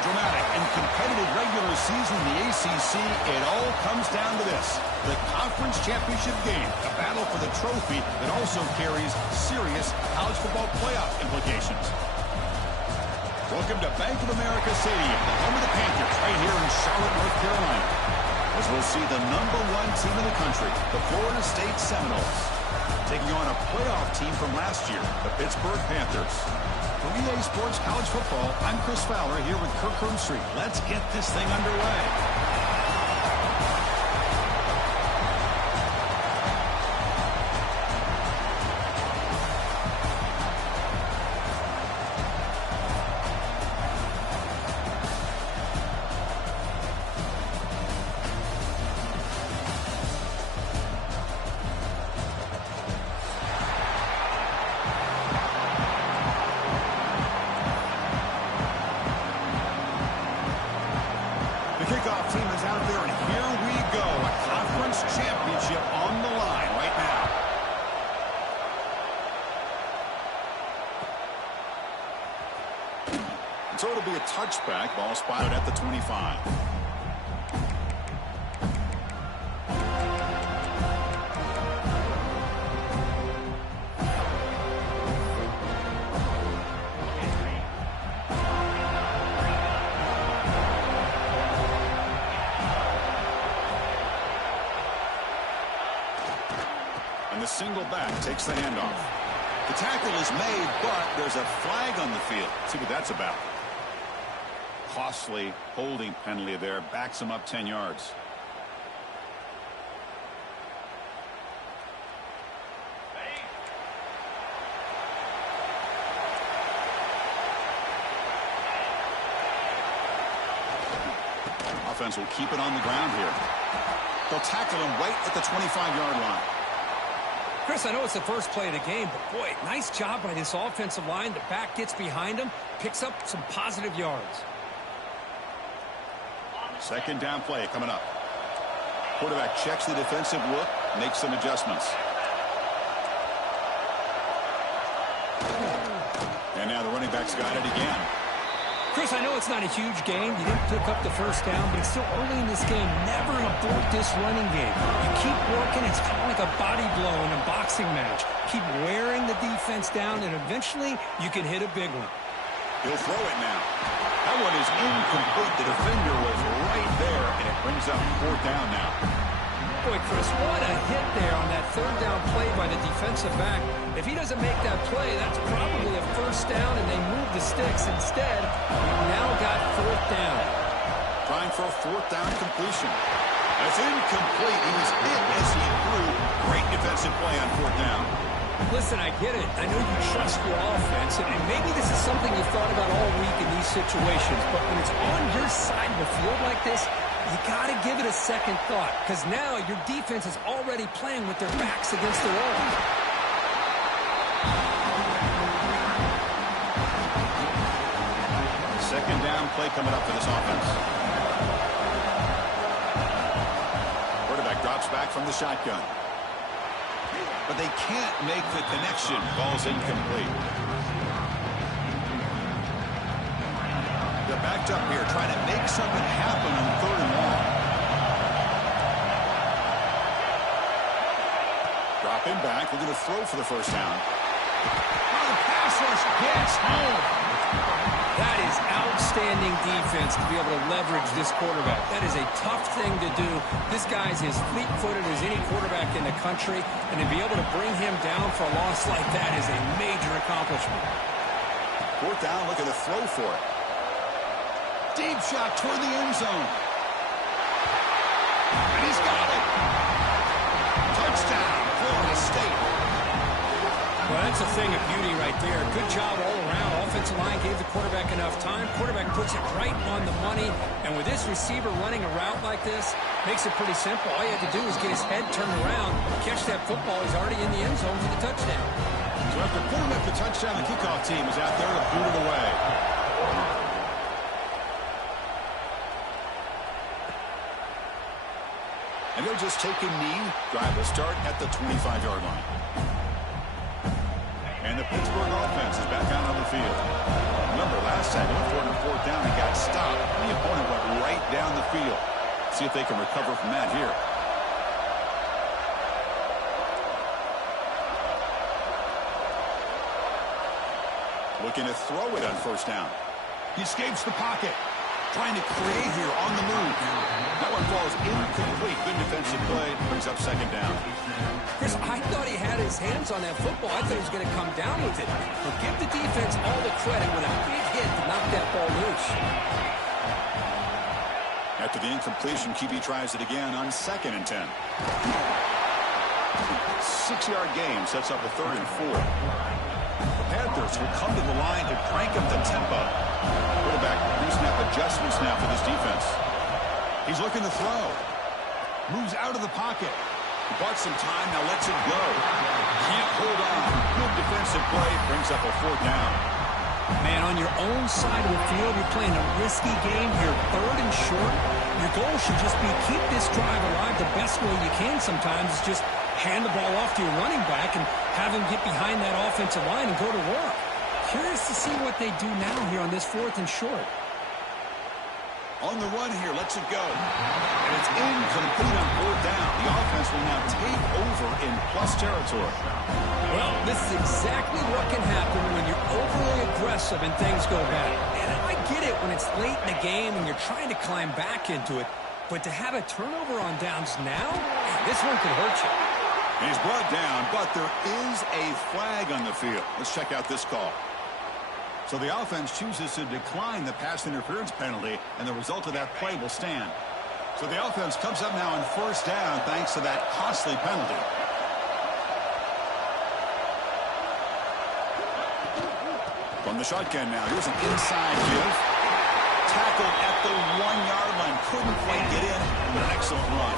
dramatic and competitive regular season in the ACC, it all comes down to this. The conference championship game, a battle for the trophy that also carries serious college football playoff implications. Welcome to Bank of America Stadium, the home of the Panthers, right here in Charlotte, North Carolina. As we'll see the #1 team in the country, the Florida State Seminoles, taking on a playoff team from last year, the Pittsburgh Panthers. For EA Sports College Football, I'm Chris Fowler here with Kirk Herbstreit. Let's get this thing underway. Kickoff team is out there, and here we go. A conference championship on the line right now. And so it'll be a touchback. Ball spotted at the 25. And the single back takes the handoff. The tackle is made, but there's a flag on the field. Let's see what that's about. Costly holding penalty there. Backs him up 10 yards. Offense will keep it on the ground here. They'll tackle him right at the 25-yard line. Chris, I know it's the first play of the game, but boy, nice job by this offensive line. The back gets behind him, picks up some positive yards. Second down play coming up. Quarterback checks the defensive look, makes some adjustments. And now the running back's got it again. Chris, I know it's not a huge game. You didn't pick up the first down, but it's still early in this game. Never abort this running game. You keep working. It's kind of like a body blow in a boxing match. Keep wearing the defense down, and eventually you can hit a big one. He'll throw it now. That one is incomplete. The defender was right there, and it brings up 4th down now. Boy, Chris, what a hit there on that 3rd down play by the defensive back. If he doesn't make that play, that's probably a 1st down, and they move the sticks. Instead, we've now got 4th down. Trying for a 4th down completion. That's incomplete. He was hit as he threw. Great defensive play on 4th down. Listen, I get it. I know you trust your offense, and maybe this is something you've thought about all week in these situations, but when it's on your side of the field like this, you got to give it a second thought, because now your defense is already playing with their backs against the wall. Second down play coming up for this offense. Quarterback drops back from the shotgun. But they can't make the connection. Ball's incomplete. They're backed up here trying to make something happen on 3rd and long. Drop him back. We're going to throw for the 1st down. Oh, the pass rush gets home. That is outstanding defense to be able to leverage this quarterback. That is a tough thing to do. This guy's as fleet-footed as any quarterback in the country, and to be able to bring him down for a loss like that is a major accomplishment. 4th down, look at the throw for it. Deep shot toward the end zone. And he's got it. Touchdown, Florida State. Well, that's a thing of beauty right there. Good job all around. Offensive line gave the quarterback enough time. Quarterback puts it right on the money. And with this receiver running a route like this, makes it pretty simple. All you have to do is get his head turned around, catch that football. He's already in the end zone for the touchdown. So after putting up the touchdown, the kickoff team is out there to boot it away. And they'll just take a knee. Drive will start at the 25-yard line. And the Pittsburgh offense is back out on the field. Remember, last time they went for it on fourth down and got stopped. And the opponent went right down the field. See if they can recover from that here. Looking to throw it on first down. He escapes the pocket. Trying to create here on the move. That one falls incomplete. Good defensive play. Brings up second down. Chris, I thought he had his hands on that football. I thought he was going to come down with it. But give the defense all the credit with a big hit to knock that ball loose. After the incompletion, QB tries it again on 2nd and 10. 6-yard gain sets up a 3rd and 4. The Panthers will come to the line and crank up the tempo. Quarterback pre-snap adjustments now for this defense. He's looking to throw. Moves out of the pocket. Bought some time, now lets it go. Can't hold on. Good defensive play. Brings up a 4th down. Man, on your own side of the field, you're playing a risky game here, 3rd and short. Your goal should just be keep this drive alive the best way you can sometimes. Is just hand the ball off to your running back and have him get behind that offensive line and go to work. Curious to see what they do now here on this 4th and short. On the run here, lets it go. And it's incomplete on 4th down. The offense will now take over in plus territory. Well, this is exactly what can happen when you're overly aggressive and things go bad. And I get it when it's late in the game and you're trying to climb back into it. But to have a turnover on downs now, man, this one could hurt you. He's brought down, but there is a flag on the field. Let's check out this call. So the offense chooses to decline the pass interference penalty, and the result of that play will stand. So the offense comes up now on 1st down thanks to that costly penalty. From the shotgun now, here's an inside give. Tackled at the 1-yard line. Couldn't quite get in, but an excellent run.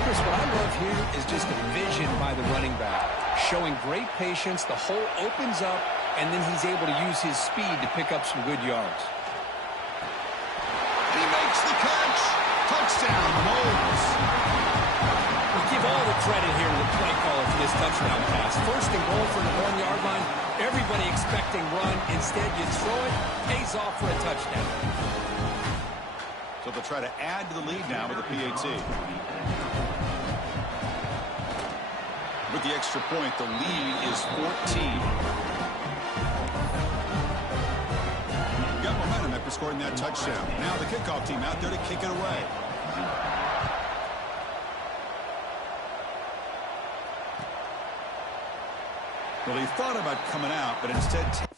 Chris, what I love here is just a vision by the running back. Showing great patience, the hole opens up, and then he's able to use his speed to pick up some good yards. He makes the catch. Touchdown, Moles. We give all the credit here to the play caller for this touchdown pass. 1st and goal from the 1-yard line. Everybody expecting run. Instead, you throw it, pays off for a touchdown. So they'll try to add to the lead now with the PAT. With the extra point, the lead is 14. Got momentum after scoring that touchdown. Now the kickoff team out there to kick it away. Well, he thought about coming out, but instead...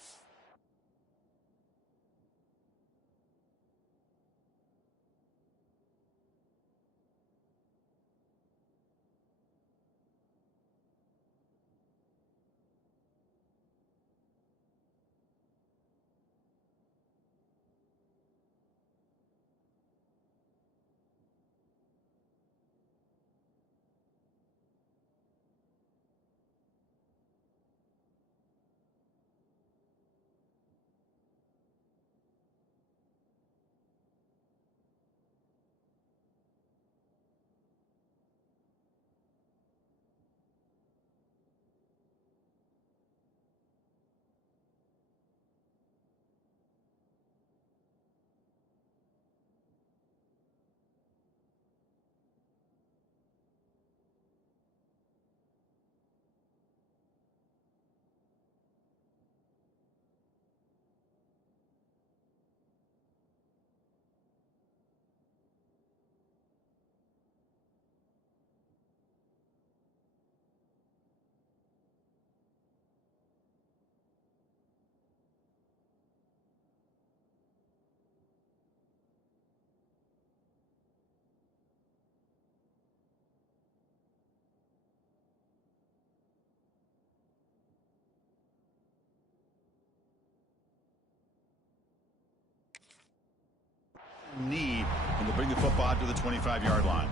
need when they bring the football out to the 25-yard line.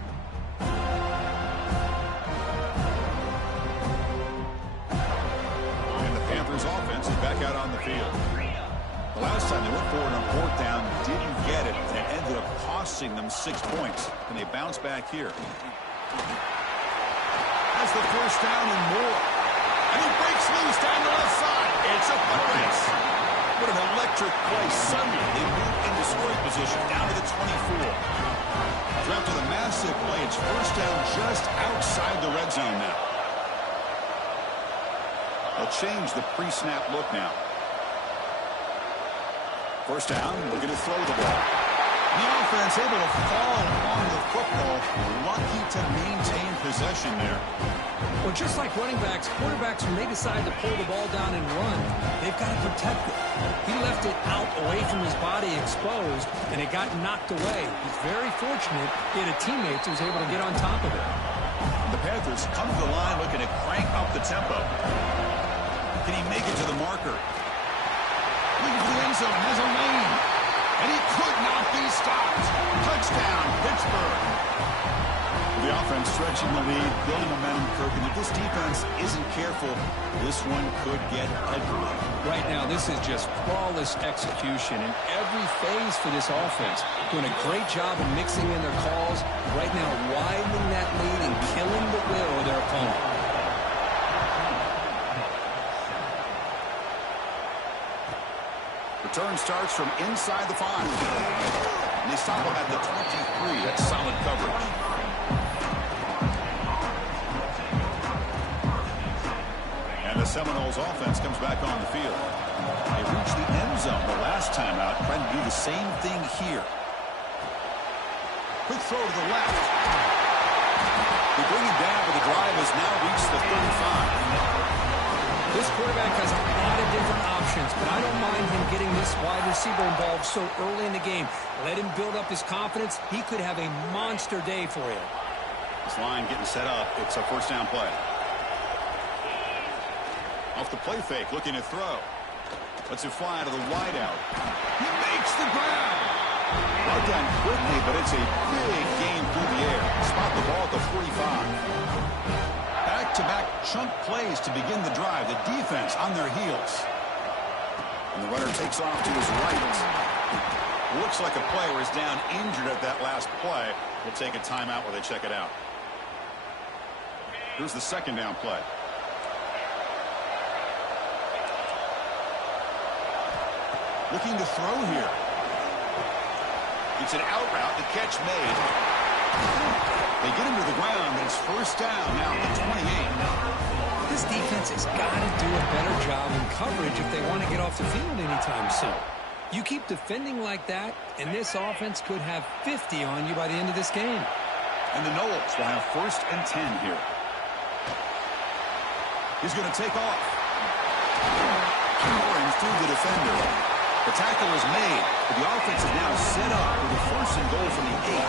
And the Panthers offense is back out on the field. The last time they went forward on 4th down, didn't get it, and it ended up costing them 6 points. And they bounce back here. That's the 1st down and more. And he breaks loose down the left side. It's a bonus. What an electric play. Suddenly, they move into scoring position down to the 24. After the massive play, it's first down just outside the red zone now. They'll change the pre-snap look now. First down, looking to throw the ball. The offense able to fall on the football. Lucky to maintain possession there. Well, just like running backs, quarterbacks, when they decide to pull the ball down and run, they've got to protect it. He left it out away from his body exposed, and it got knocked away. He's very fortunate he had a teammate who was able to get on top of it. The Panthers come to the line looking to crank up the tempo. Can he make it to the marker? Looking for the end zone, has a lane. And he could not be stopped. Touchdown, Pittsburgh. The offense stretching the lead, building momentum, Kirk. And if this defense isn't careful, this one could get ugly. Right now, this is just flawless execution in every phase for this offense. Doing a great job of mixing in their calls. Right now, widening that lead and killing the will of their opponent. Return starts from inside the 5. And they stop him at the 23. That's solid coverage. And the Seminoles offense comes back on the field. They reached the end zone the last time out, trying to do the same thing here. Quick throw to the left. They bring him down, but the drive has now reached the 35. This quarterback has a lot of different options, but I don't mind him getting this wide receiver involved so early in the game. Let him build up his confidence. He could have a monster day for you. This line getting set up. It's a first down play. Off the play fake, looking to throw. Lets it fly to the wideout. He makes the grab. Well done quickly, but it's a big game through the air. Spot the ball at the 45. Back-to-back chunk plays to begin the drive. The defense on their heels. And the runner takes off to his right. Looks like a player is down injured at that last play. We'll take a timeout while they check it out. Here's the second down play. Looking to throw here. It's an out route. The catch made. They get him to the ground, but it's first down now at the 28. This defense has got to do a better job in coverage if they want to get off the field anytime soon. You keep defending like that, and this offense could have 50 on you by the end of this game. And the Noles will have first and 10 here. He's going to take off. Powering through the defender. The tackle is made, but the offense is now set up with a first and goal from the 8.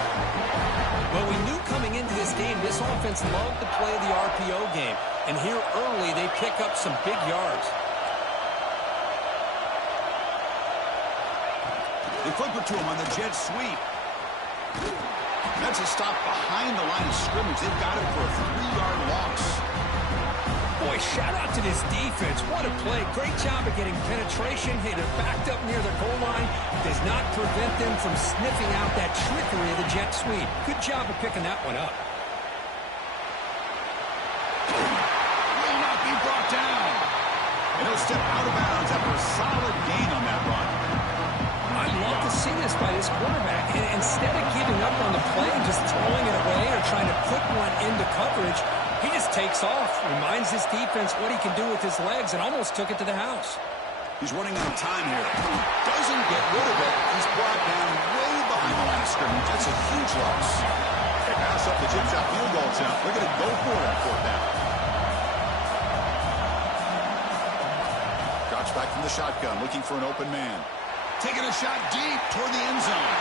Well, we knew coming into this game, this offense loved to play the RPO game. And here early, they pick up some big yards. They flip it to him on the jet sweep. That's a stop behind the line of scrimmage. They've got it for a 3-yard loss. Boy, shout out to this defense. What a play. Great job of getting penetration. Hey, they're backed up near the goal line. Does not prevent them from sniffing out that trickery of the jet sweep. Good job of picking that one up. Will not be brought down. And he'll step out of bounds after a solid gain on that run. I love to see this by this quarterback. And instead of giving up on the play and just throwing it away or trying to put one into coverage, he just takes off, reminds his defense what he can do with his legs, and almost took it to the house. He's running out of time here. Doesn't get rid of it. He's brought down way behind the line of scrimmage. That's a huge loss. They pass up the chip shot field goal attempt. They're going to go for it on fourth down. Drops back from the shotgun, looking for an open man. Taking a shot deep toward the end zone.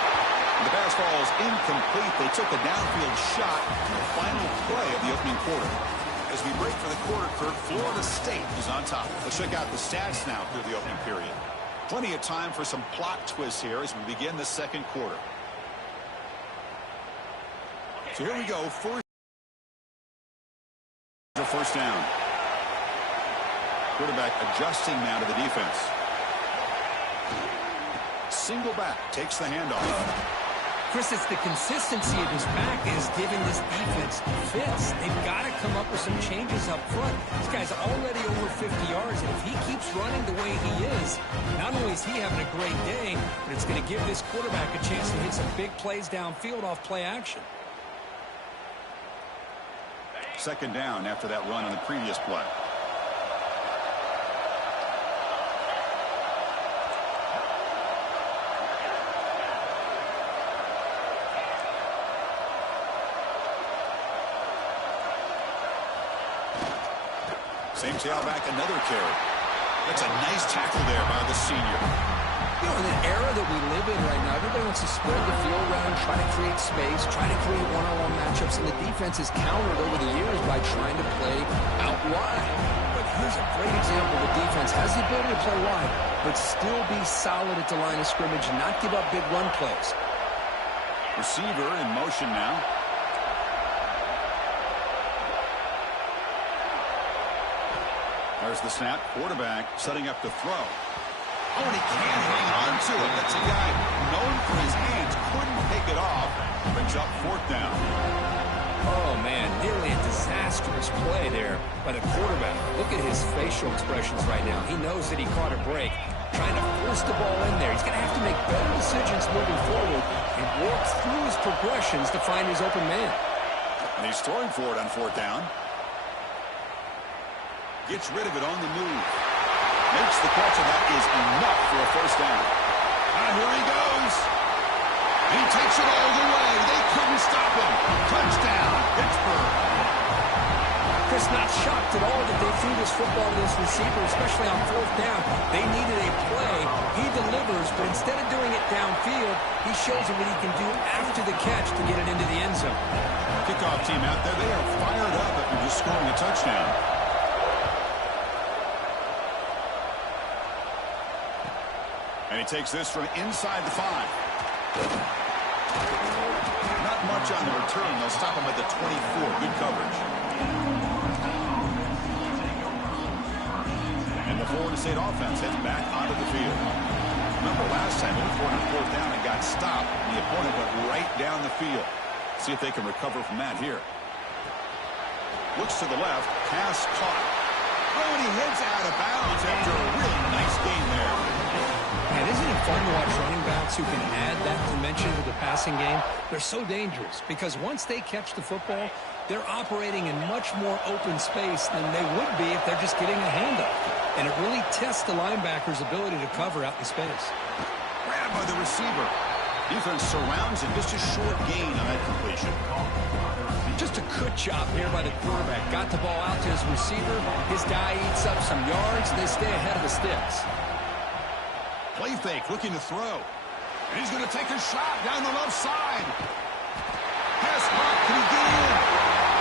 The pass falls incomplete. They took a downfield shot in the final play of the opening quarter. As we break for the quarter, Kirk, Florida State is on top. Let's check out the stats now through the opening period. Plenty of time for some plot twists here as we begin the second quarter. So here we go. First down. Quarterback adjusting now to the defense. Single back, takes the handoff. Chris, it's the consistency of his back is giving this defense fits. They've got to come up with some changes up front. This guy's already over 50 yards, and if he keeps running the way he is, not only is he having a great day, but it's going to give this quarterback a chance to hit some big plays downfield off play action. Second down after that run on the previous play. Same tailback, another carry. That's a nice tackle there by the senior. You know, in an era that we live in right now, everybody wants to spread the field around, try to create space, try to create one-on-one matchups, and the defense is countered over the years by trying to play out wide. But here's a great example. The defense has the ability to play wide, but still be solid at the line of scrimmage and not give up big run plays. Receiver in motion now. There's the snap. Quarterback setting up to throw. Oh, and he can't hang on to it. That's a guy known for his hands. Couldn't pick it off. Brings up fourth down. Oh, man, nearly a disastrous play there by the quarterback. Look at his facial expressions right now. He knows that he caught a break, trying to force the ball in there. He's going to have to make better decisions moving forward and work through his progressions to find his open man. And he's throwing for it on fourth down. Gets rid of it on the move. Makes the catch, and that is enough for a first down. Here he goes. He takes it all the way. They couldn't stop him. Touchdown, Pittsburgh. Chris, not shocked at all that they threw this football to this receiver, especially on fourth down. They needed a play. He delivers, but instead of doing it downfield, he shows them what he can do after the catch to get it into the end zone. Kickoff team out there, they are fired up after just scoring a touchdown. And he takes this from inside the 5. Not much on the return. They'll stop him at the 24. Good coverage. And the Florida State offense heads back onto the field. Remember last time, they were on fourth down and got stopped. And the opponent went right down the field. See if they can recover from that here. Looks to the left. Pass caught. Oh, and he heads out of bounds after a really nice game there. Man, isn't it fun to watch running backs who can add that dimension to the passing game? They're so dangerous because once they catch the football, they're operating in much more open space than they would be if they're just getting a handoff. And it really tests the linebacker's ability to cover out in space. Grabbed by the receiver. Defense surrounds him. Just a short gain on that completion. Just a good job here by the quarterback. Got the ball out to his receiver. His guy eats up some yards, and they stay ahead of the sticks. Play fake, looking to throw. And he's going to take a shot down the left side. Pass caught. Can he get in?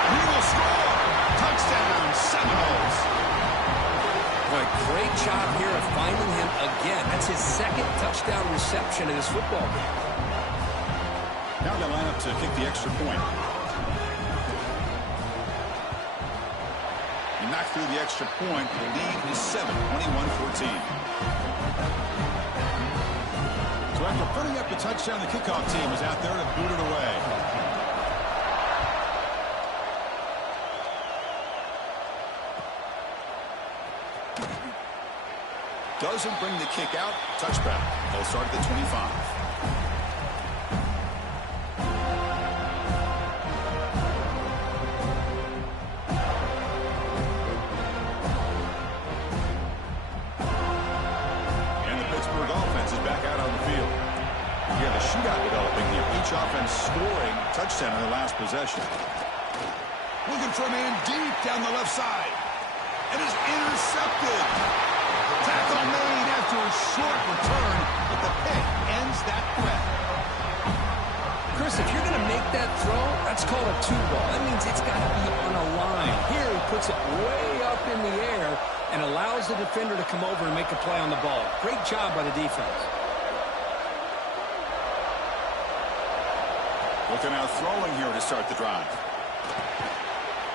He will score. Touchdown, Seminoles. Boy, great job here of finding him again. That's his second touchdown reception in this football game. Now they line up to kick the extra point. He knocked through the extra point. The lead is 7, 21-14. So after putting up the touchdown, the kickoff team is out there to boot it away. Doesn't bring the kick out. Touchback. They'll start at the 25. Shootout developing here. Each offense scoring touchdown in their last possession. Looking for a man deep down the left side. And is intercepted. Tackle made after a short return, but the pick ends that threat. Chris, if you're going to make that throw, that's called a two ball. That means it's got to be on a line. Here he puts it way up in the air and allows the defender to come over and make a play on the ball. Great job by the defense. Looking out throwing here to start the drive.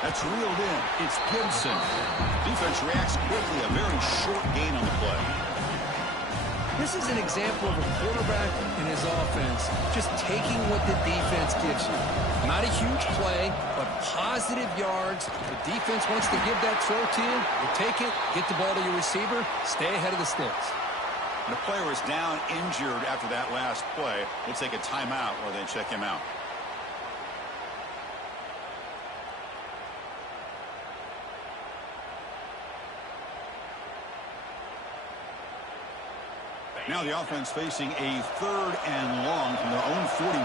That's reeled in. It's Gibson. Defense reacts quickly. A very short gain on the play. This is an example of a quarterback and his offense just taking what the defense gives you. Not a huge play, but positive yards. The defense wants to give that throw to you. You take it, get the ball to your receiver, stay ahead of the sticks. The player is down injured after that last play. We'll take a timeout while they check him out. Now the offense facing a 3rd and long from their own 41.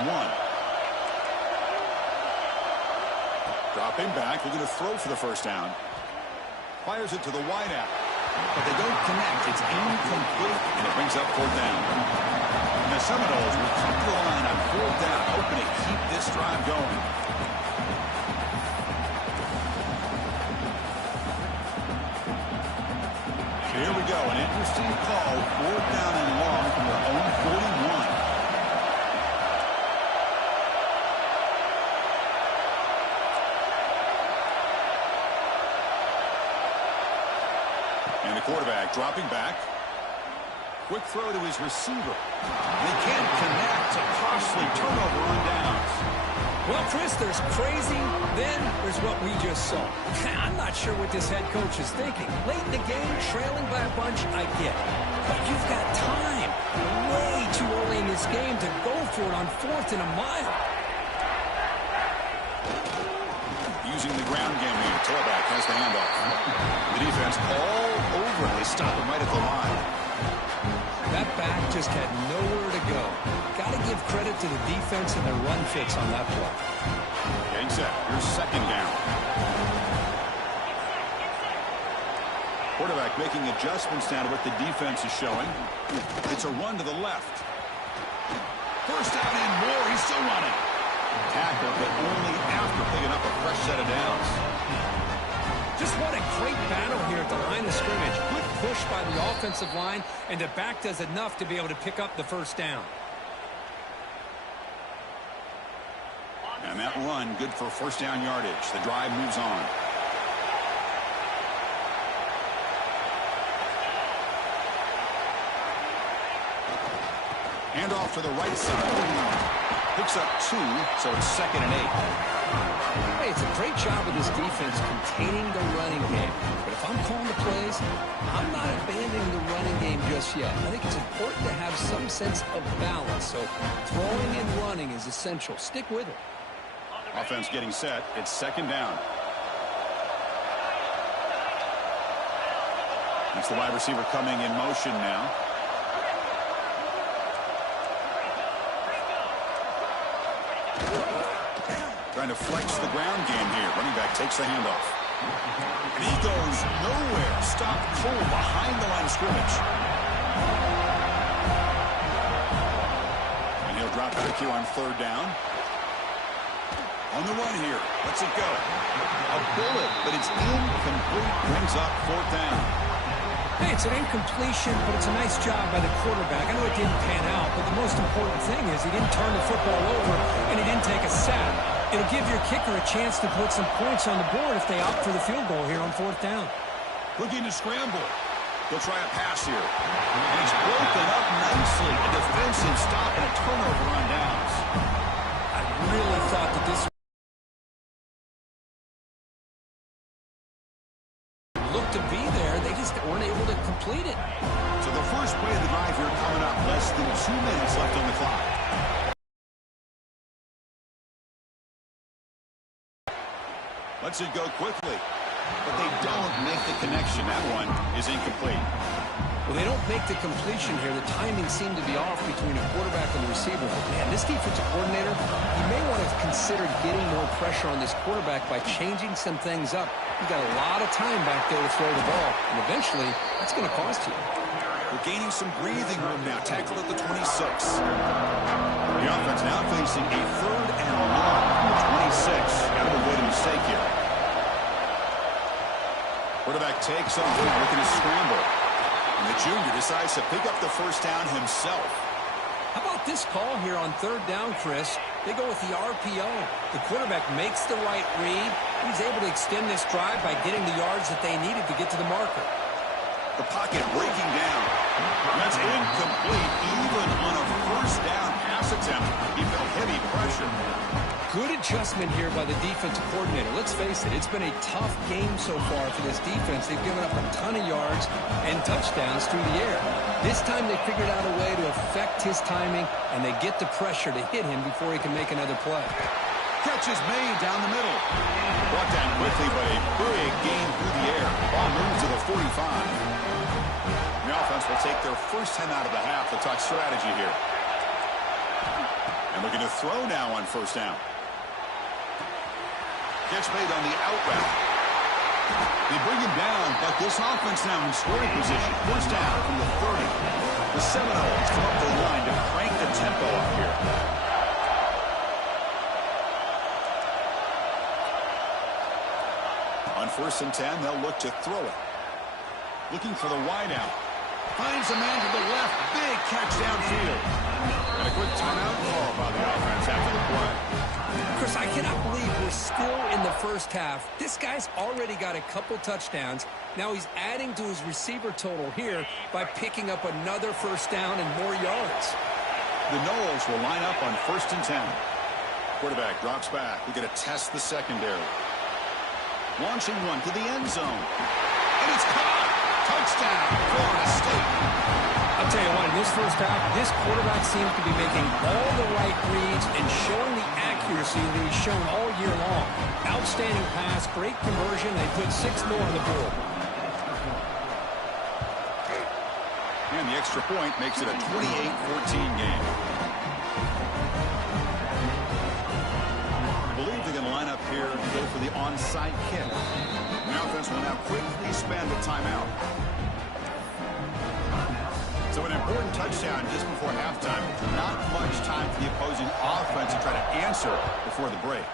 Dropping back, looking to throw for the first down. Fires it to the wideout, but they don't connect. It's incomplete, and it brings up 4th down. And the Seminoles will come to the line on 4th down, hoping to keep this drive going. Here we go, an interesting call, 4th down and long from their own 41. And the quarterback dropping back. Quick throw to his receiver. They can't connect. A costly turnover on downs. Well, Chris, there's crazy, then there's what we just saw. I'm not sure what this head coach is thinking. Late in the game, trailing by a bunch, I get it. But you've got time. Way too early in this game to go for it on 4th and a mile. Using the ground game here. Tailback has the handoff. The defense all over it. They stop him right at the line. That back just had nowhere to go. Got to give credit to the defense and their run fits on that play. Getting set. Here's 2nd down. Quarterback making adjustments now to what the defense is showing. It's a run to the left. First down and more. He's still running. Tackle, but only after picking up a fresh set of downs. Just what a great battle here at the line of scrimmage. Good push by the offensive line, and the back does enough to be able to pick up the first down. And that run, good for 1st down yardage. The drive moves on. Hand off to the right side. Picks up 2, so it's 2nd and 8. Hey, it's a great job of this defense containing the running game. But if I'm calling the plays, I'm not abandoning the running game just yet. I think it's important to have some sense of balance. So throwing and running is essential. Stick with it. Offense getting set. It's 2nd down. It's the wide receiver coming in motion now. Trying to flex the ground game here. Running back takes the handoff. And he goes nowhere. Stop cold behind the line of scrimmage. And he'll drop back here on 3rd down. On the run here. Lets it go. A bullet, but it's incomplete. Brings up 4th down. Hey, it's an incompletion, but it's a nice job by the quarterback. I know it didn't pan out, but the most important thing is he didn't turn the football over, and he didn't take a sack. It'll give your kicker a chance to put some points on the board if they opt for the field goal here on 4th down. Looking to scramble. They'll try a pass here. And it's broken up nicely. A defensive stop and a turnover on downs. I really thought that this looked to be there. They just weren't able to complete it. So the first play of the drive here coming up. Less than 2 minutes left on the clock. Lets it go quickly, but they don't make the connection. That one is incomplete. Well, they don't make the completion here. The timing seemed to be off between a quarterback and the receiver. But, man, this defensive coordinator, he may want to consider getting more pressure on this quarterback by changing some things up. You've got a lot of time back there to throw the ball, and eventually that's going to cost you. We're gaining some breathing room now. Tackled at the 26. The offense now facing a 3rd and long from the 26. Got to avoid a mistake here. Quarterback takes off, looking to scramble. And the junior decides to pick up the first down himself. How about this call here on 3rd down, Chris? They go with the RPO. The quarterback makes the right read. He's able to extend this drive by getting the yards that they needed to get to the marker. The pocket breaking down. That's incomplete. Even on a first down pass attempt, he felt heavy pressure. Good adjustment here by the defensive coordinator. Let's face it, it's been a tough game so far for this defense. They've given up a ton of yards and touchdowns through the air. This time they figured out a way to affect his timing, and they get the pressure to hit him before he can make another play. Catch is made down the middle. Brought down quickly, but a big gain through the air. Ball moves to the 45. The offense will take their first 10 out of the half. The talk strategy here. And looking to throw now on first down. Catch made on the out route. They bring him down, but this offense now in scoring position. First down from the 30. The Seminoles come up the line to crank the tempo up here. On first and 10, they'll look to throw it. Looking for the wideout. Finds a man to the left. Big catch downfield. And a quick timeout call by the offense after the play. Chris, I cannot believe we're still in the first half. This guy's already got a couple touchdowns. Now he's adding to his receiver total here by picking up another first down and more yards. The Noles will line up on first and 10. Quarterback drops back. We're going to test the secondary. Launching one to the end zone. And it's caught. Touchdown, Florida State. I'll tell you what, in this first half, this quarterback seems to be making all the right reads and showing the accuracy that he's shown all year long. Outstanding pass, great conversion. They put 6 more on the board. And the extra point makes it a 28-14 game. I believe they're going to line up here and go for the onside kick. The offense will now quickly spend a timeout. So an important touchdown just before halftime. Not much time for the opposing offense to try to answer before the break.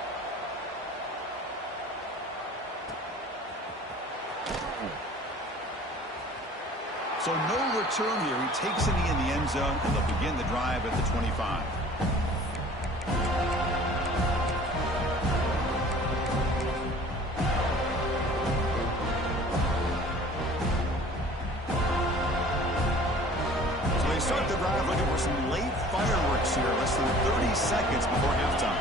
So no return here. He takes it in the end zone, and they'll begin the drive at the 25. Start the drive looking for some late fireworks here. Less than 30 seconds before halftime.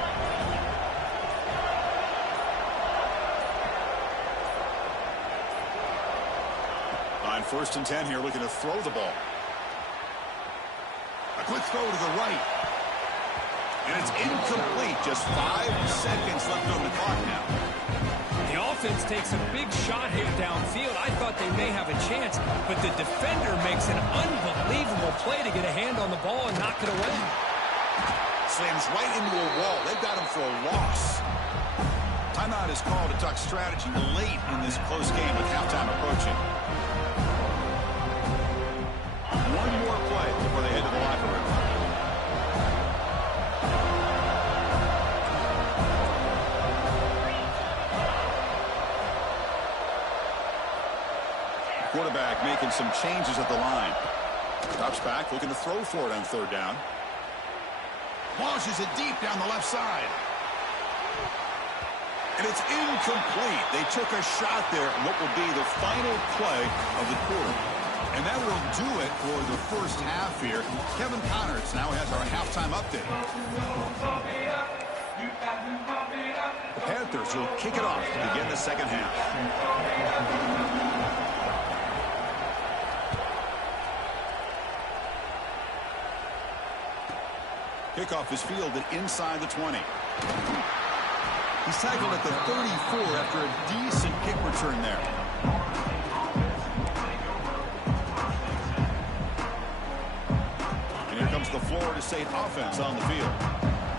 On first and 10 here, looking to throw the ball. A quick throw to the right. And it's incomplete. Just 5 seconds left on the clock now. The offense takes a big shot here downfield. I thought they may have a chance, but the defender makes an unbelievable play to get a hand on the ball and knock it away. Slams right into a wall. They've got him for a loss. Timeout is called to talk strategy late in this close game with halftime approaching. One more play before they head to the locker room. Quarterback making some changes at the line. Drops back, looking to throw for it on third down. Launches it deep down the left side. And it's incomplete. They took a shot there on what will be the final play of the quarter. And that will do it for the first half here. Kevin Connors now has our halftime update. The Panthers will kick it off to begin the second half. Kickoff is fielded inside the 20. He's tackled at the 34 after a decent kick return there. And here comes the Florida State offense on the field.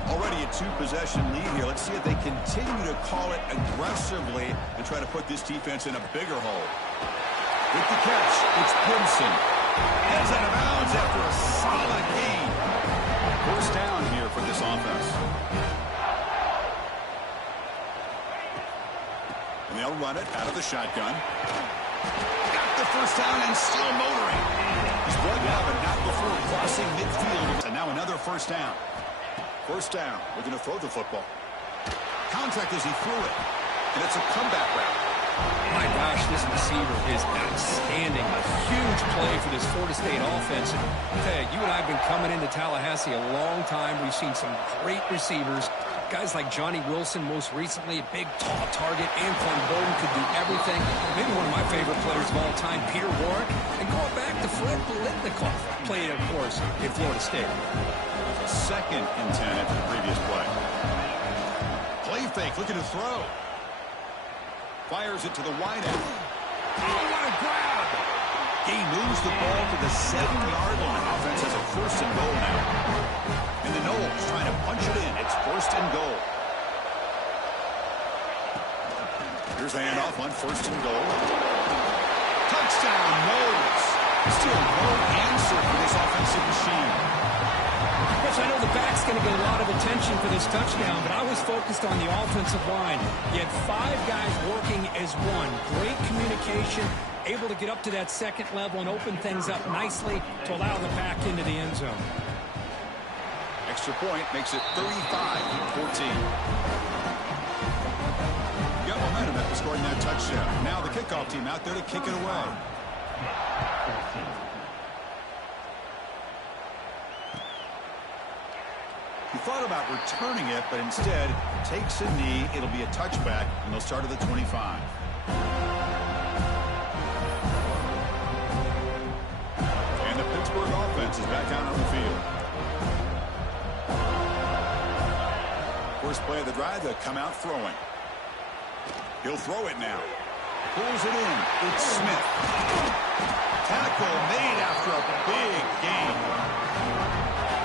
Already a 2-possession lead here. Let's see if they continue to call it aggressively and try to put this defense in a bigger hole. With the catch, it's Gibson. Heads out of bounds after a solid gain. First down here for this offense. And they'll run it out of the shotgun. Got the first down and still motoring. He's brought down, but not before crossing midfield. And now another first down. First down. Looking to throw the football. Contact as he threw it. And it's a comeback route. My gosh, this receiver is outstanding. A huge play for this Florida State offense. And I tell you, you and I have been coming into Tallahassee a long time. We've seen some great receivers. Guys like Johnny Wilson, most recently, a big, tall target. Anquan Bolden could do everything. Maybe one of my favorite players of all time, Peter Warrick. And going back to Fred Biletnikoff, played, of course, in Florida State. Second and 10 after the previous play. Play fake, looking to throw. Fires it to the wideout. Oh, what a grab! He moves the ball to the 7-yard line. Offense has a first and goal now. And the Noles trying to punch it in. It's first and goal. Here's the handoff on first and goal. Touchdown, Noles. Still no answer for this offensive machine. I know the back's going to get a lot of attention for this touchdown, but I was focused on the offensive line. You had 5 guys working as one. Great communication, able to get up to that second level and open things up nicely to allow the back into the end zone. Extra point makes it 35-14. You got momentum after scoring that touchdown. Now the kickoff team out there to kick it away. He thought about returning it, but instead takes a knee. It'll be a touchback, and they'll start at the 25. And the Pittsburgh offense is back out on the field. First play of the drive, they'll come out throwing. He'll throw it now. Pulls it in. It's Smith. Tackle made after a big gain.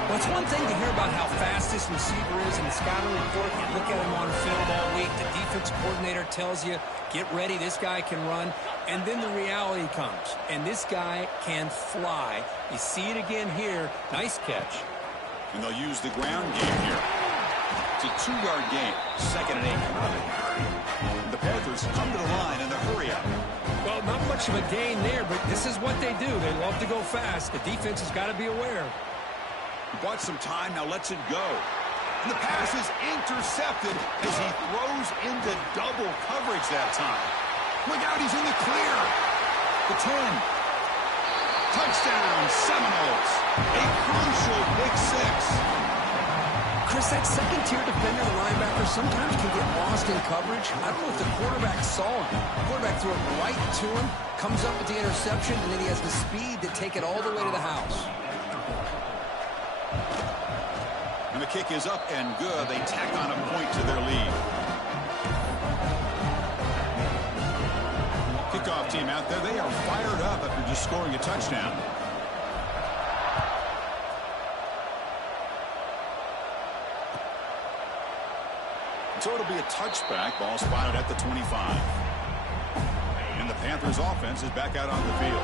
Well, it's one thing to hear about how fast this receiver is in the scouting report. You look at him on film all week. The defense coordinator tells you, get ready, this guy can run. And then the reality comes, and this guy can fly. You see it again here. Nice catch. And they'll use the ground game here. It's a 2-yard gain. Second and 8. The Panthers come to the line in the hurry up. Well, not much of a gain there, but this is what they do. They love to go fast. The defense has got to be aware. He bought some time, now lets it go. And the pass is intercepted as he throws into double coverage that time. Look out, he's in the clear. The 10. Touchdown, Seminoles. A crucial pick 6. Chris, that second-tier defender, the linebacker, sometimes can get lost in coverage. I don't know if the quarterback saw him. The quarterback threw it right to him, comes up with the interception, and then he has the speed to take it all the way to the house. And the kick is up and good. They tack on a point to their lead. Kickoff team out there. They are fired up after just scoring a touchdown. So it'll be a touchback. Ball spotted at the 25. And the Panthers offense is back out on the field.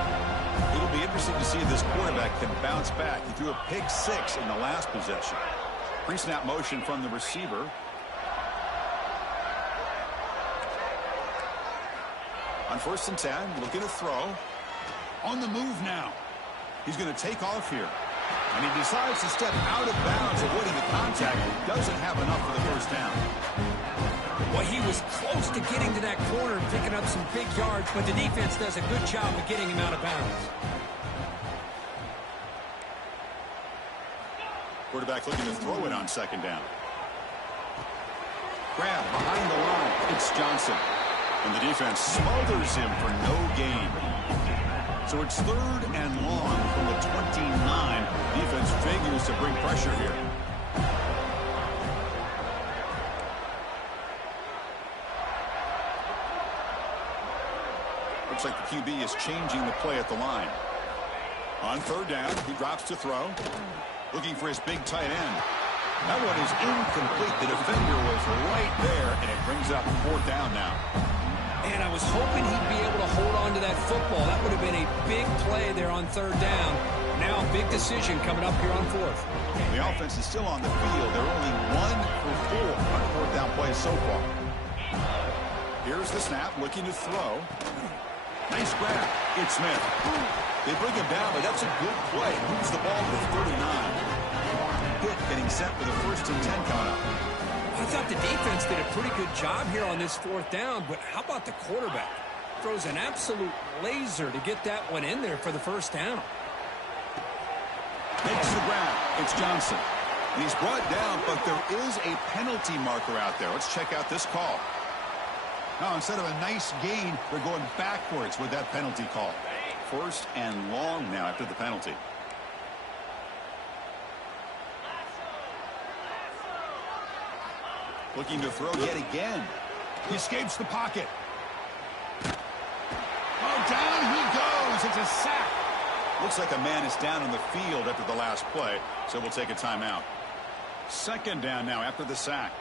It'll be interesting to see if this quarterback can bounce back. He threw a pick 6 in the last possession. Pre-snap motion from the receiver. On first and 10, looking to throw. On the move now. He's going to take off here. And he decides to step out of bounds, avoiding the contact. Doesn't have enough for the first down. Well, he was close to getting to that corner and picking up some big yards, but the defense does a good job of getting him out of bounds. Quarterback looking to throw it on second down. Grab behind the line. It's Johnson. And the defense smothers him for no gain. So it's third and long from the 29. Defense figures to bring pressure here. Looks like the QB is changing the play at the line. On third down, he drops to throw. Looking for his big tight end. That one is incomplete. The defender was right there, and it brings up fourth down now. And I was hoping he'd be able to hold on to that football. That would have been a big play there on third down. Now a big decision coming up here on fourth. The offense is still on the field. They're only 1 for 4 on fourth down plays so far. Here's the snap, looking to throw. Nice grab. It's Smith. They bring him down, but that's a good play. Moves the ball to the 39. Pitt getting set for the first and 10 coming up. I thought the defense did a pretty good job here on this fourth down, but how about the quarterback? Throws an absolute laser to get that one in there for the first down. Makes the grab. It's Johnson. And he's brought down, but there is a penalty marker out there. Let's check out this call. Now, instead of a nice gain, they're going backwards with that penalty call. First and long now after the penalty. Looking to throw yet again. He escapes the pocket. Oh, down he goes. It's a sack. Looks like a man is down on the field after the last play, so we'll take a timeout. Second down now after the sack.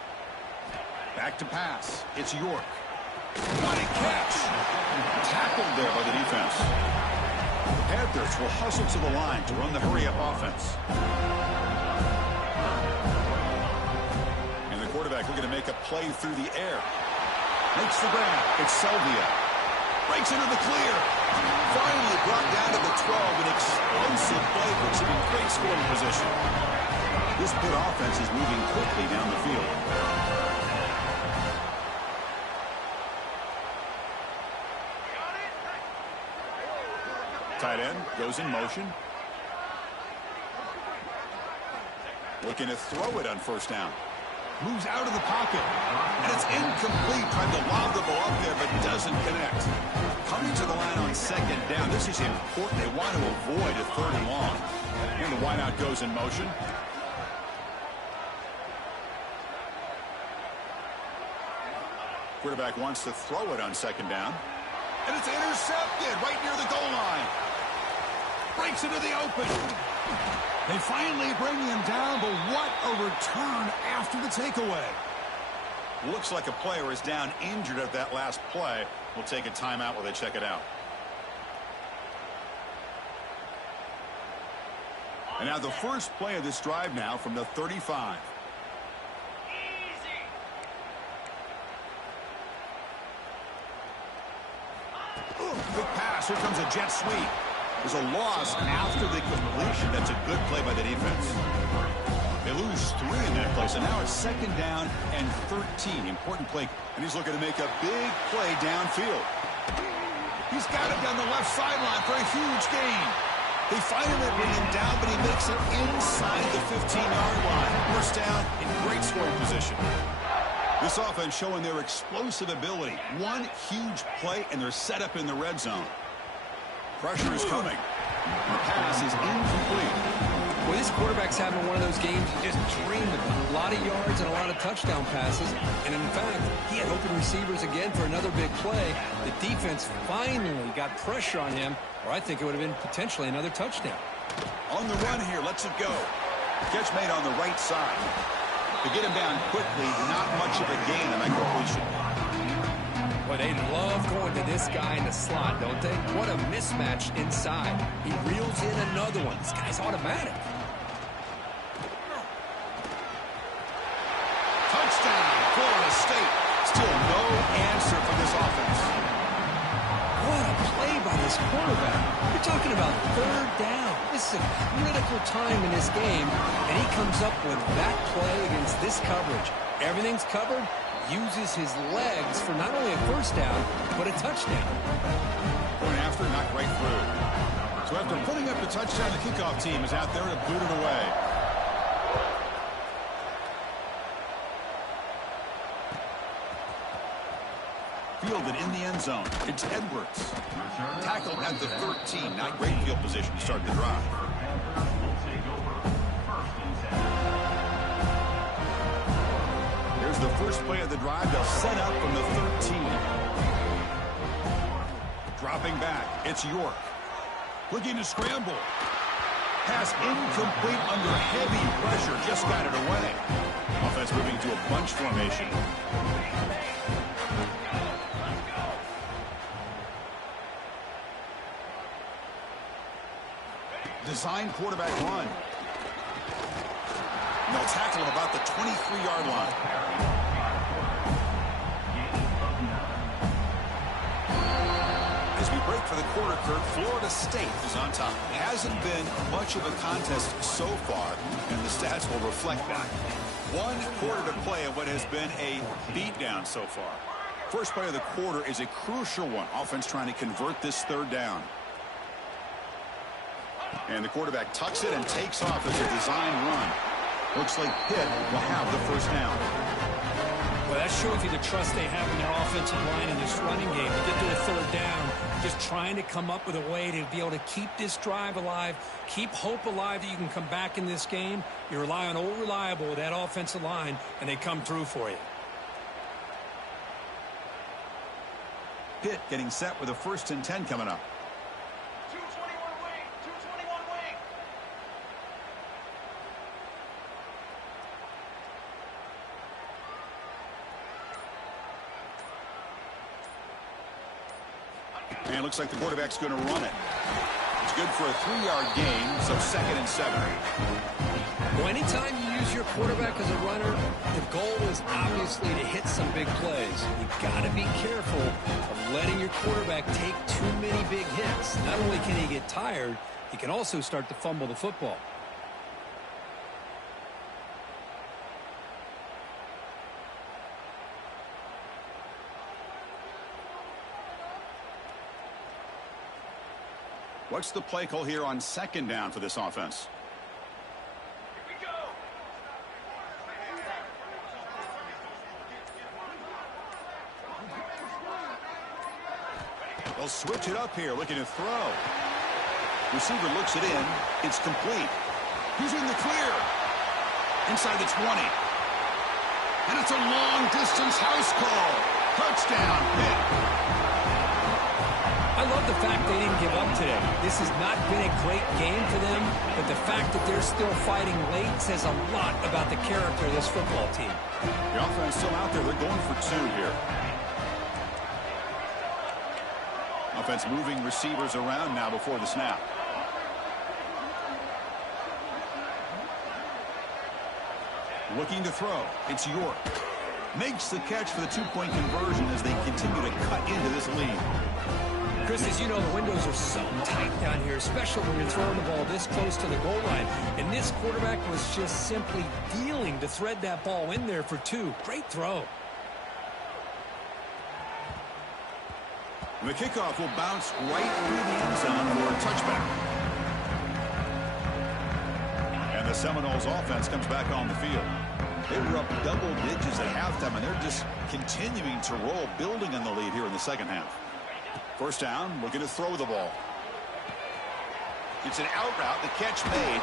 Back to pass. It's York. What a catch. Tackled there by the defense. The Panthers will hustle to the line to run the hurry-up offense. And the quarterback looking to make a play through the air. Makes the grab. It's Selvia. Breaks into the clear. Finally brought down to the 12. An explosive play puts him in great scoring position. This Pitt offense is moving quickly down the field. Tight end goes in motion. Looking to throw it on first down. Moves out of the pocket. And it's incomplete. Trying to lob the ball up there, but doesn't connect. Coming to the line on second down. This is important. They want to avoid a third and long. And the wideout goes in motion. Quarterback wants to throw it on second down. And it's intercepted right near the goal line. Breaks into the open. They finally bring him down, but what a return after the takeaway. Looks like a player is down injured at that last play. We'll take a timeout while they check it out. And now the first play of this drive now from the 35. Quick pass. Here comes a jet sweep. There's a loss after the completion. That's a good play by the defense. They lose 3 in that play, so now it's second down and 13. Important play. And he's looking to make a big play downfield. He's got it down the left sideline for a huge gain. They finally bring him down, but he makes it inside the 15-yard line. First down in great scoring position. This offense showing their explosive ability. One huge play, and they're set up in the red zone. Pressure is coming. The pass is incomplete. Well, this quarterback's having one of those games you just dream about. A lot of yards and a lot of touchdown passes. And in fact, he had open receivers again for another big play. The defense finally got pressure on him, or I think it would have been potentially another touchdown. On the run here, lets it go. Catch made on the right side. To get him down quickly, not much of a gain on that completion. Well, they love going to this guy in the slot, don't they? What a mismatch inside. He reels in another one. This guy's automatic. Touchdown, Florida State. Still no answer for this offense. What a play by this quarterback. You're talking about third down. This is a critical time in this game, and he comes up with that play against this coverage. Everything's covered. Uses his legs for not only a first down, but a touchdown. Going after, knocked right through. So after putting up the touchdown, the kickoff team is out there to boot it away. Fielded in the end zone. It's Edwards. Tackled at the 13. Not great field position to start the drive. Here's the first play of the drive. They'll set up from the 13. Dropping back. It's York. Looking to scramble. Pass incomplete under heavy pressure. Just got it away. Offense moving to a bunch formation. Design quarterback run. And they'll tackle him about the 23-yard line. As we break for the quarter, Kurt, Florida State is on top. It hasn't been much of a contest so far, and the stats will reflect that. 1 quarter to play in what has been a beatdown so far. First play of the quarter is a crucial one. Offense trying to convert this 3rd down. And the quarterback tucks it and takes off as a design run. Looks like Pitt will have the 1st down. Well, that shows you the trust they have in their offensive line in this running game. To get to a 3rd down, just trying to come up with a way to be able to keep this drive alive, keep hope alive that you can come back in this game. You rely on Old Reliable with that offensive line, and they come through for you. Pitt getting set with a 1st and 10 coming up. 221 wing, 221 wing. And it looks like the quarterback's going to run it. It's good for a 3-yard gain, so 2nd and 7. Well, anytime you use your quarterback as a runner, the goal is obviously to hit some big plays. You've got to be careful of letting your quarterback take too many big hits. Not only can he get tired, he can also start to fumble the football. What's the play call here on 2nd down for this offense? Here we go. They'll switch it up here, looking to throw. Receiver looks it in. It's complete. He's in the clear. Inside the 20. And it's a long-distance house call. Touchdown, Pitt. I love the fact they didn't give up today. This has not been a great game for them, but the fact that they're still fighting late says a lot about the character of this football team. The offense still out there. They're going for 2 here. Offense moving receivers around now before the snap. Looking to throw. It's York. Makes the catch for the 2-point conversion as they continue to cut into this lead. Chris, as you know, the windows are so tight down here, especially when you're throwing the ball this close to the goal line. And this quarterback was just simply dealing to thread that ball in there for 2. Great throw. And the kickoff will bounce right through the end zone for a touchback. And the Seminoles offense comes back on the field. They were up double digits at halftime, and they're just continuing to roll, building on the lead here in the 2nd half. 1st down, looking to throw the ball. It's an out route, the catch made.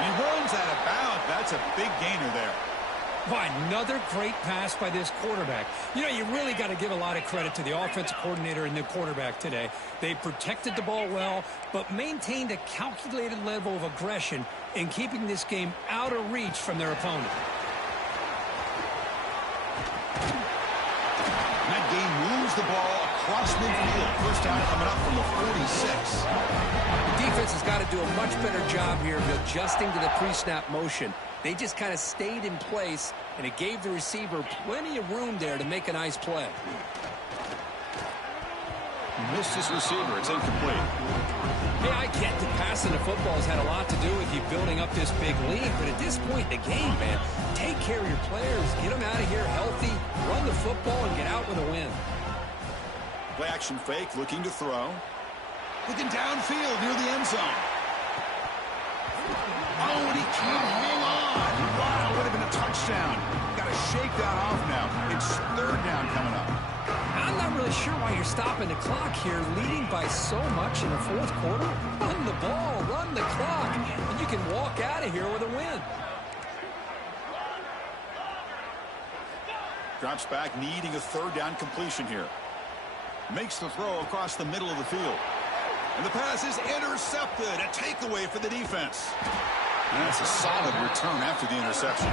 He runs out of bounds. That's a big gainer there. Why, another great pass by this quarterback. You know, you really got to give a lot of credit to the offensive coordinator and the quarterback today. They protected the ball well, but maintained a calculated level of aggression in keeping this game out of reach from their opponent. And that game moves the ball across midfield. 1st down coming up from the 46. The defense has got to do a much better job here of adjusting to the pre-snap motion. They just kind of stayed in place, and it gave the receiver plenty of room there to make a nice play. Missed his receiver. It's incomplete. Hey, I get that passing the football has had a lot to do with you building up this big lead, but at this point in the game, man, take care of your players. Get them out of here healthy, run the football, and get out with a win. Play action fake, looking to throw. Looking downfield near the end zone. Oh, and he can't hang on. Wow, would have been a touchdown. Got to shake that off now. It's 3rd down coming up. I'm not really sure why you're stopping the clock here, leading by so much in the 4th quarter. Run the ball, run the clock, and you can walk out of here with a win. Drops back, needing a 3rd down completion here. Makes the throw across the middle of the field. And the pass is intercepted. A takeaway for the defense. And that's a solid return after the interception.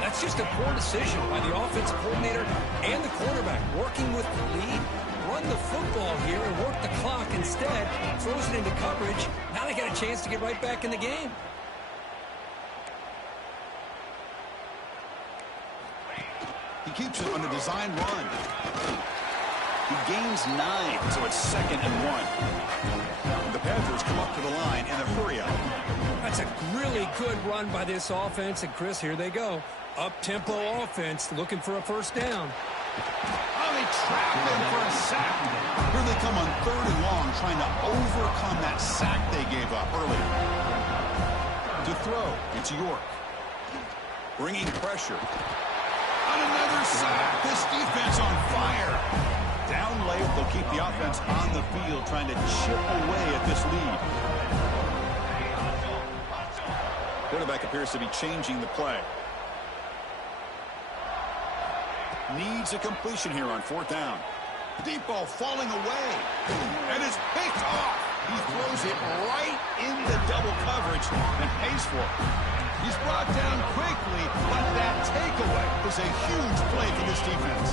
That's just a poor decision by the offensive coordinator and the quarterback, working with the lead. Run the football here and work the clock instead. Throws it into coverage. Now they got a chance to get right back in the game. He keeps it on the design run. He gains 9, so it's 2nd and 1. The Panthers come up to the line in a hurry-up. That's a really good run by this offense. And, Chris, here they go. Up-tempo offense looking for a first down. Oh, they trap him for a sack. Here they come on 3rd and long, trying to overcome that sack they gave up early. To throw, it's York. Bringing pressure. On another sack. This defense on fire. Down late, they'll keep the offense on the field, trying to chip away at this lead. Quarterback appears to be changing the play. Needs a completion here on 4th down. Deep ball falling away. And it's picked off. He throws it right into double coverage and pays for it. He's brought down quickly, but that takeaway is a huge play for this defense.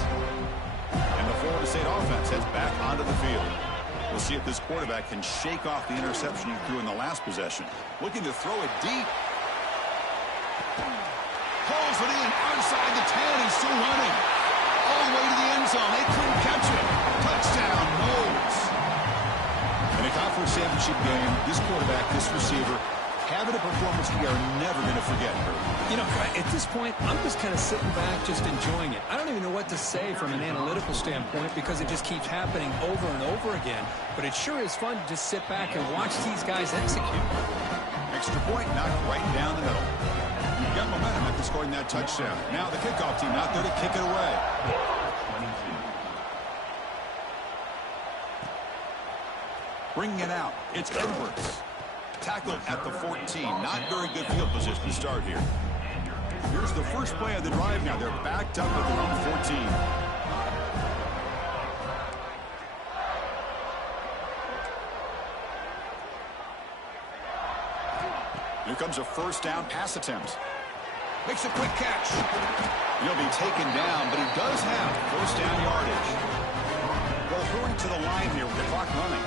And the Florida State offense heads back onto the field. We'll see if this quarterback can shake off the interception he threw in the last possession. Looking to throw it deep. Pulls it in outside the 10. He's still running. All the way to the end zone. They couldn't catch it. Touchdown, Knowles. In a conference championship game, this quarterback, this receiver, having a performance we are never going to forget. You know, at this point, I'm just kind of sitting back, just enjoying it. I don't even know what to say from an analytical standpoint because it just keeps happening over and over again. But it sure is fun to just sit back and watch these guys execute. Extra point knocked right down the middle. You've got momentum after scoring that touchdown. Now the kickoff team out there to kick it away. Bringing it out, it's Edwards. Tackled at the 14. Not very good field position to start here. Here's the first play of the drive now. They're backed up at their own 14. Here comes a first down pass attempt. Makes a quick catch. He'll be taken down, but he does have first down yardage. They'll hurry to the line here with the clock running.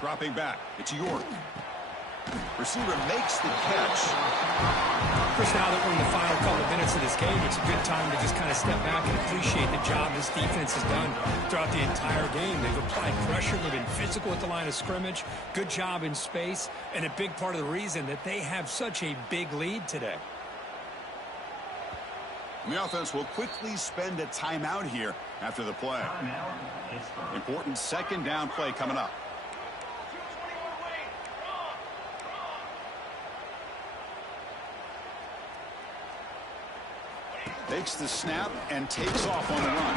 Dropping back, it's York. Receiver makes the catch. Chris, now that we're in the final couple of minutes of this game, it's a good time to just kind of step back and appreciate the job this defense has done throughout the entire game. They've applied pressure. They've been physical at the line of scrimmage. Good job in space. And a big part of the reason that they have such a big lead today. The offense will quickly spend a timeout here after the play. Important second down play coming up. Takes the snap and takes off on the run.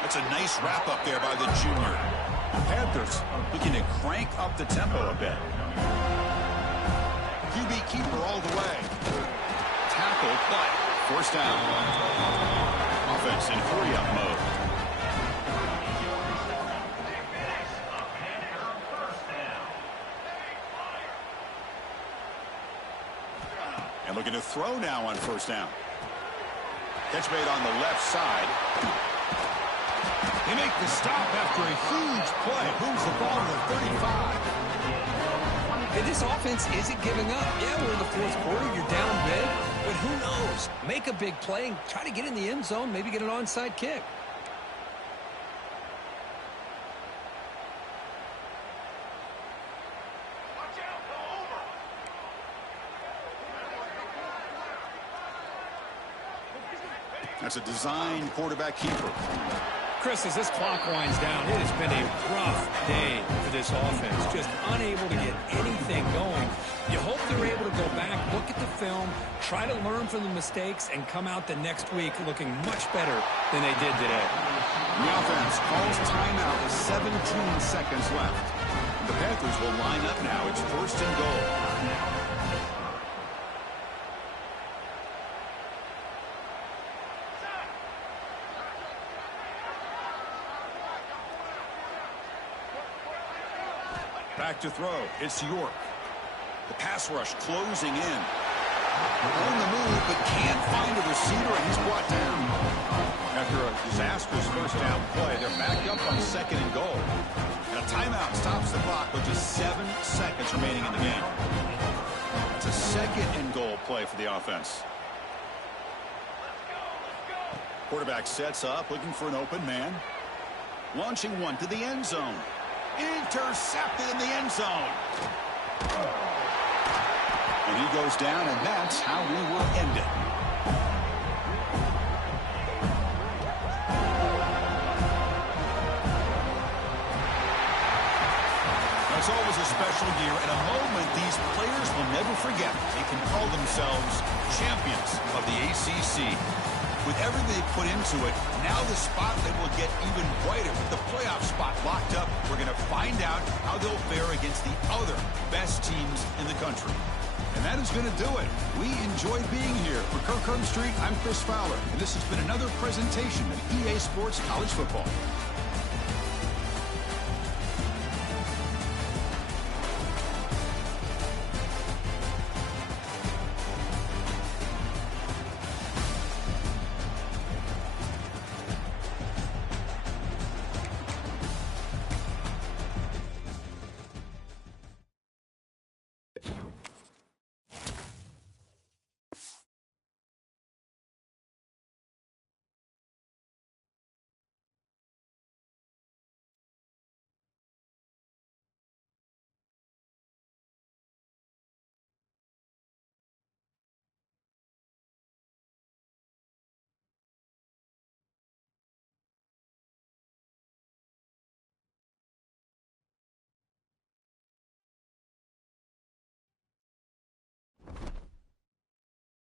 That's a nice wrap up there by the junior. Panthers looking to crank up the tempo a bit. QB keeper all the way. Tackle, but first down. Offense in hurry-up mode. And looking to throw now on first down. Catch made on the left side. They make the stop after a huge play. Moves the ball to the 35. Hey, this offense isn't giving up. Yeah, we're in the fourth quarter. You're down big. But who knows? Make a big play and try to get in the end zone. Maybe get an onside kick. That's a design quarterback keeper. Chris, as this clock winds down, it has been a rough day for this offense. Just unable to get anything going. You hope they're able to go back, look at the film, try to learn from the mistakes, and come out the next week looking much better than they did today. The offense calls timeout with 17 seconds left. The Panthers will line up now. It's first and goal. Back to throw. It's York. The pass rush closing in. On the move, but can't find a receiver, and he's brought down. After a disastrous first down play, they're back up on 2nd and goal. And a timeout stops the clock with just 7 seconds remaining in the game. It's a 2nd and goal play for the offense. Quarterback sets up, looking for an open man. Launching one to the end zone. Intercepted in the end zone. And he goes down, and that's how we will end it. It's always a special year and a moment these players will never forget. They can call themselves champions of the ACC. With everything they put into it, now the spotlight will get even brighter. With the playoff spot locked up, we're going to find out how they'll fare against the other best teams in the country. And that is going to do it. We enjoyed being here. For Kirkland Street, I'm Chris Fowler, and this has been another presentation of EA Sports College Football.